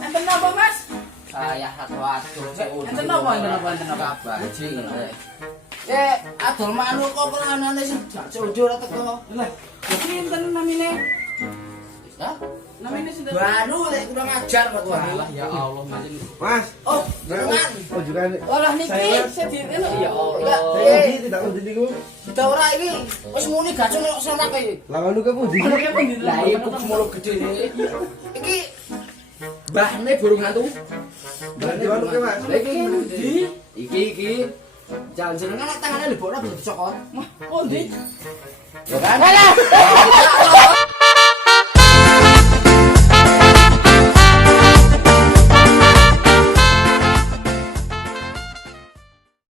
Enten apa, Mas? Saya satu-satu. Enten apa? Bajing. Adol manuk kok peranane sing jak jojo ora teko. Lah, sinten namine? Hah? Namine sinten? Banu lek kurang ajar kok tuan. Ya Allah, Mas, Oh, jangan. oh juga Lah niki sedine ya Allah. saya ini tidak mau jadi Sudah ora iki. Wis muni gacung kok sonak iki. lawan lu ke pundi? Lah iku semolo gede iki. Mbahne burung hantu. Berarti anu ke Mas. Lah iki. Jangan jenengan nek tangane lebokno bisa dicokot. Oh, ndi? Ya kan?